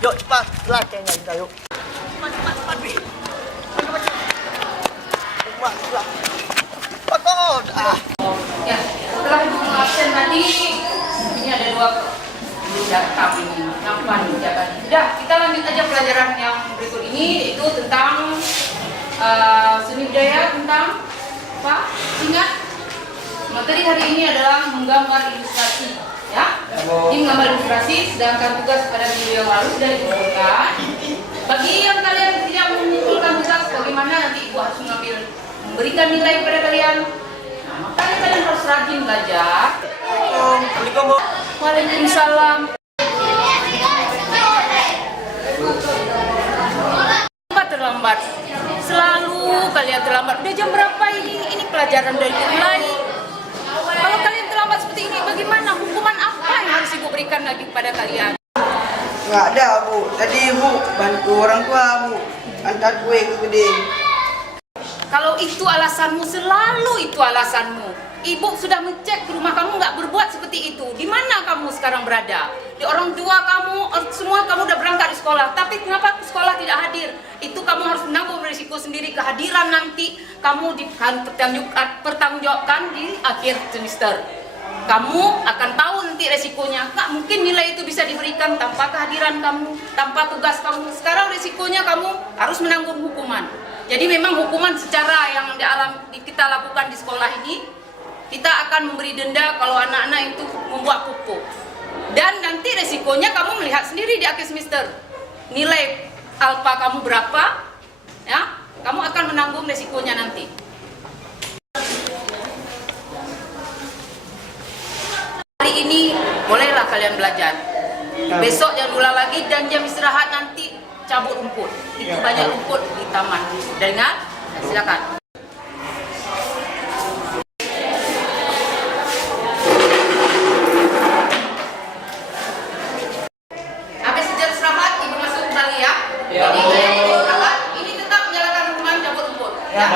Yuk cepat, latihannya kita yuk. Cepat, Bi. Cepat, cepat. Pakot. Ya, setelah ibu absen tadi, ini ada dua data ini. Nampak dijaga. Sudah, kita lanjut aja pelajaran yang berikut ini, yaitu tentang seni budaya, tentang apa? Ingat, materi hari ini adalah menggambar ilustrasi. Ya, ini menggambar ilustrasi, sedangkan tugas pada minggu yang lalu sudah dikumpulkan. Bagi yang kalian tidak mengumpulkan tugas, bagaimana nanti ibu harus memberikan nilai kepada kalian. Nah, makanya kalian harus rajin belajar. Assalamualaikum, Bu. Waalaikumsalam. Terlambat. Selalu kalian terlambat. Udah jam berapa ini? Ini pelajaran dari mulai. Kalau kalian terlambat seperti ini, bagaimana? Hukuman apa yang harus ibu berikan lagi kepada kalian? Nggak ada, Bu. Tadi Ibu bantu orang tua, Bu. Antar kue ke gedung. Kalau itu alasanmu, selalu itu alasanmu. Ibu sudah ngecek ke rumah kamu nggak berbuat seperti itu. Di mana kamu sekarang berada? Di orang tua kamu, semua kamu udah berangkat di sekolah. Tapi kenapa sekolah tidak hadir? Itu kamu harus menanggung risiko sendiri. Kehadiran nanti kamu dipertanggungjawabkan di akhir semester. Kamu akan tahu nanti resikonya. Nggak mungkin nilai itu bisa diberikan tanpa kehadiran kamu, tanpa tugas kamu. Sekarang resikonya kamu harus menanggung hukuman. Jadi memang hukuman secara yang kita lakukan di sekolah ini, kita akan memberi denda kalau anak-anak itu membuat pupuk. Dan nanti resikonya kamu melihat sendiri di akhir semester. Nilai alfa kamu berapa, ya? Kamu akan menanggung resikonya nanti. Hari ini bolehlah kalian belajar. Besok jangan ulang lagi, dan jam istirahat nanti cabut rumput. Itu banyak rumput di taman. Dengar? Silakan. Habis sejak istirahat, ibu masuk kembali ya. Jadi kalian istirahat, ini tetap menjalankan hukuman cabut rumput. Ya.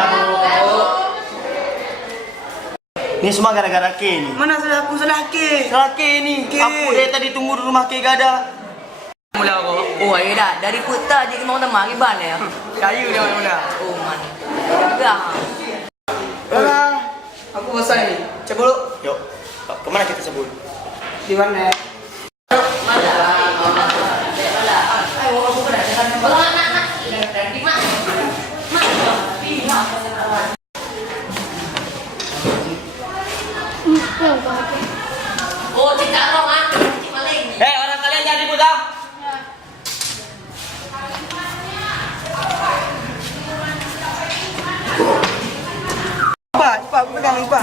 Ini semua gara-gara Ke ini. Mana salah aku, salah Ke? Salah Ke ini. Ke. Aku dari tadi tunggu di rumah Ke gak ada. Mula ko. Oh, ayun na. Dari puta, di mo na magiban eh. Kayu dia mana-mana. Oh, man. Enggak. Aku bosan nih. Coba dulu. Yuk, kemana kita sebut? Di mana? Oh, cik Arong ah. Cik Maling. Orang kalian jangan ribut ah. Cepat, pegang, cepat.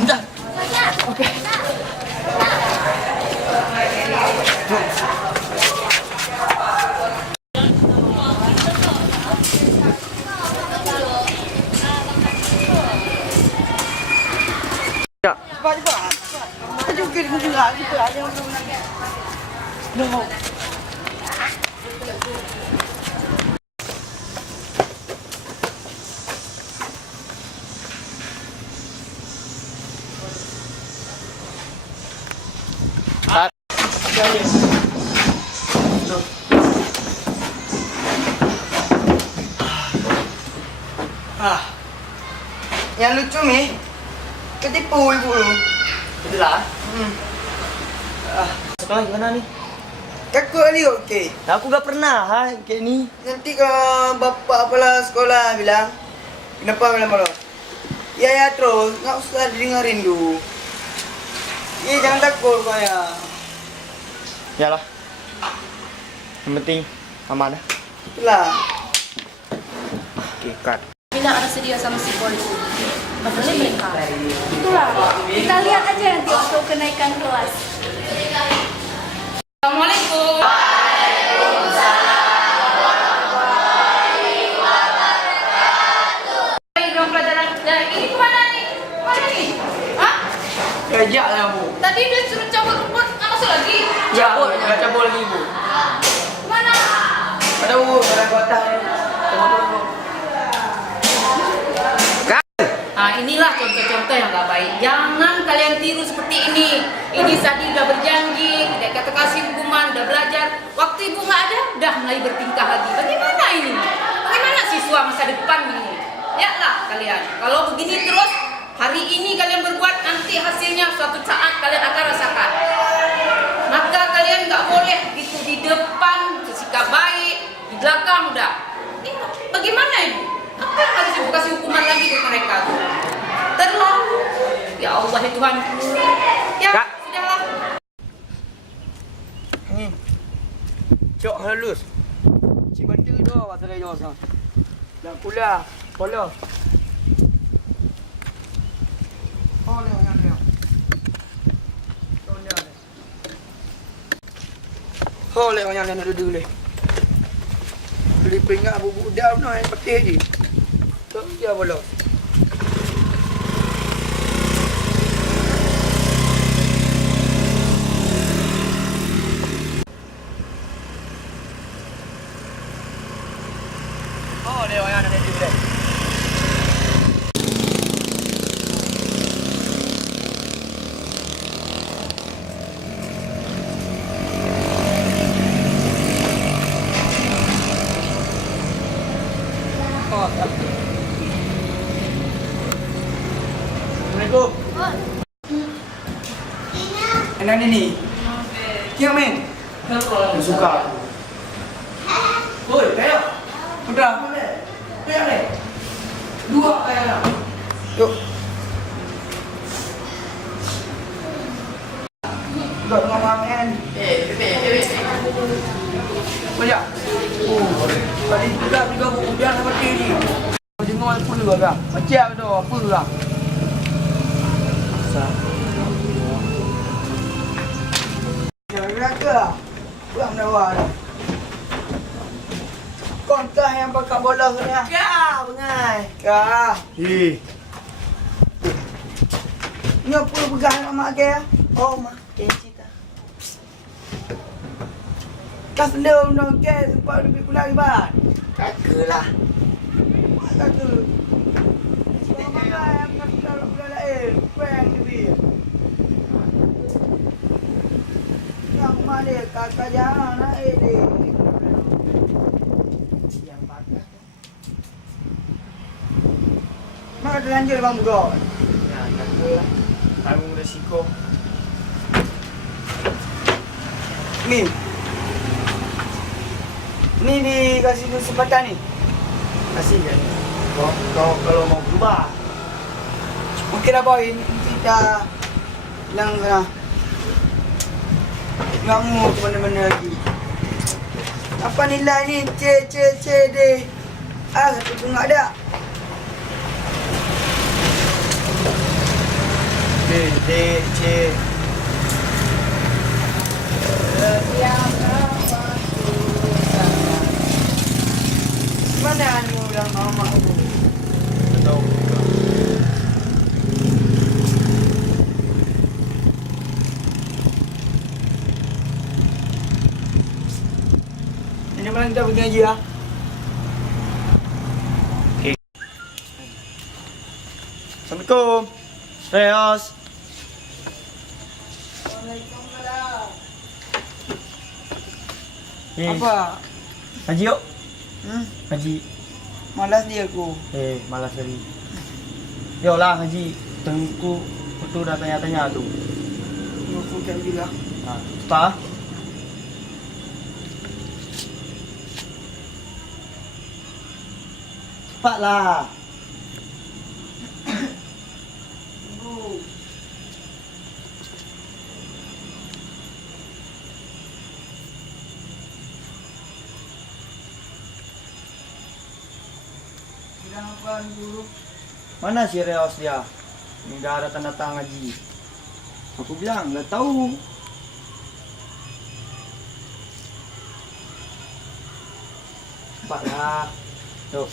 Bentar. Cepat, cepat. Maju ke juga, cepat. Jangan belum. No. Yang lucu nih, ketipu ibu lu. Itulah. Sekolah gimana nih? Takut kali okey. Aku gak pernah kayak ni. Nanti kalau bapak apalah sekolah bilang, kenapa malam-malam? Ya terus, nggak usah dengerin dulu. Jangan takut kayak. Yalah. Yang penting aman dah. Itulah. Oke, cut. Bila ada sedia sama si polisi, padahal mereka. Itulah, kita lihat aja nanti waktu kenaikan kelas. Assalamualaikum. Ruang pelajaran. Nah, ini kemana nih? Kemana nih? Hah? Kejak lah bu. Tadi dia suruh cabut rumput, nggak masuk lagi? Cabut, nggak cabut lagi bu. Kemana? Ada bu, ada kota. Nah, inilah contoh-contoh yang nggak baik. Jangan kalian tiru seperti ini. Ini tadi udah berjanji, tidak kata kasih hukuman, udah belajar. Waktu ibu lagi bertingkah lagi. Bagaimana ini? Bagaimana siswa masa depan ini? Lihatlah kalian, kalau begini terus, hari ini kalian berbuat, nanti hasilnya suatu saat kalian akan rasakan. Maka kalian nggak boleh gitu di depan bersikap baik, di belakang udah. Ini bagaimana ini? Apa yang harus ibu kasih hukuman lagi ke mereka? Terlalu. Ya Allah ya Tuhan. Ya Kak. sudahlah. Ni. Cok halus. Cik bantu tu pasal dia jauh. Dah pula. Polo. Oh, leo. Oh, leo yang dulu le. Beli peringat budak no yang peti je. Tu dia polo. Oh, leo yang dulu le. Assalamualaikum. Anak ni. Kia men? Suka. Oi, kayo. Udah. Kayo le. Dua kayo. Yuk. Dok ngomong men. Banyak. Oh, tadi juga udah seperti ini. Dengar pun juga kan. Macam tu apa lah. Ya ke? Pulang dah. Kontak yang pakai bola ni. Ya, bengai. Ya. Ni apa pegang mak ke? Oh, mak ke cita. Kas belum dong ke sempat lebih pulang ibat. Kakalah. Kaka. Mama yang nak pulang lain. Peng lebih. Yang mana kakak jangan naik deh. Yang pakai. Mak terlanjur bang Bugor. Ya, kakalah. Tanggung resiko. Ni dikasih kesempatan ni. Kasih kan. Kau kalau mau berubah. Mungkin apa ini kita bilang sana. Nggak mau mana-mana lagi. Apa nilai ni? C, D. Satu pun nggak ada. D, C. Mana anu yang mama aku? Tahu juga. Ini mana kita pergi aja ya? Okay. Assalamualaikum. Reos. Waalaikumsalam. Apa? Haji yuk. Haji. Malas dia aku. Malas hari. Yolah Haji. Tengku itu dah tanya-tanya tu. Aku tak bila. Apa? Cepatlah. Tunggu. Bilang apaan dulu? Mana si Reos dia? Nggak ada tanda tangan Haji. Aku bilang, nggak tahu. Cepatlah. Tuh.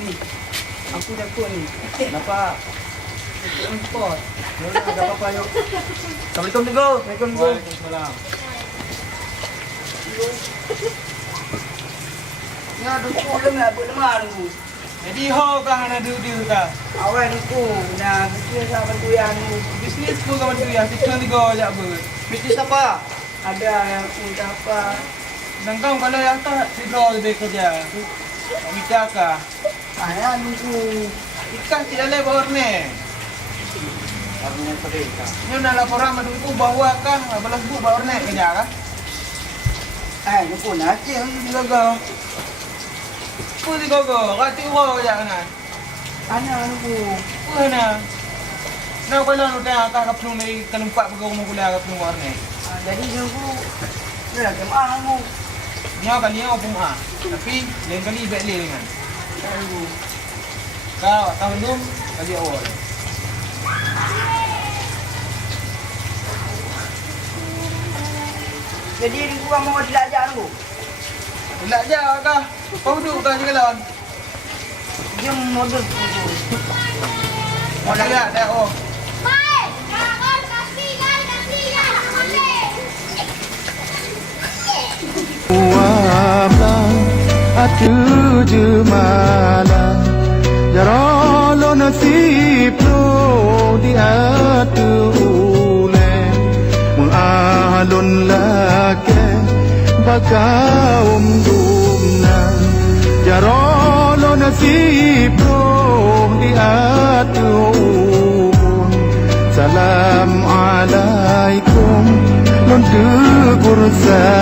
Ni, aku takut ni. Kenapa? Import. Enggak apa-apa yuk. Assalamualaikum Teguh. Waalaikumsalam. tu. Nga duku lemah lemah tu. Jadi ho kah nak dia kah? Awal duku na bisnes apa tu yang Bisnes pun kau tu ya, kita tiga aja ber. bisnes apa? Ada yang minta apa? Dan kau kalau yang tak tiga lebih kerja. Minta kah? Ayah duku. Ikan tidak boleh bawa ni. Kami nak pergi kah? Ni nak laporan madungku bawa kah? Balas bu bawa ni kerja kah? Duku nak cik Tiga go. Pun tiga go. Kati go kerja kan? Ana duku. Pun na. Nak kalau nak tanya kah kapung ni kelumpak pergi rumah kuliah kapung bawa ni. Jadi duku. Ni lah kemana duku? Nyawa kali ni opung ah. Tapi lain kali baik dengan. Duku. Kau tahun tu kali awal. Jadi duku mau dilajar duku. Tidak je kah? Kau duduk kah jalan lawan? Dia model duku. Mau lihat dah oh. Wabla atu jumala jarolo nasib lo di atu ule mengalun lake bakaum dumna jarolo nasib lo di atu salam alaikum lon kursa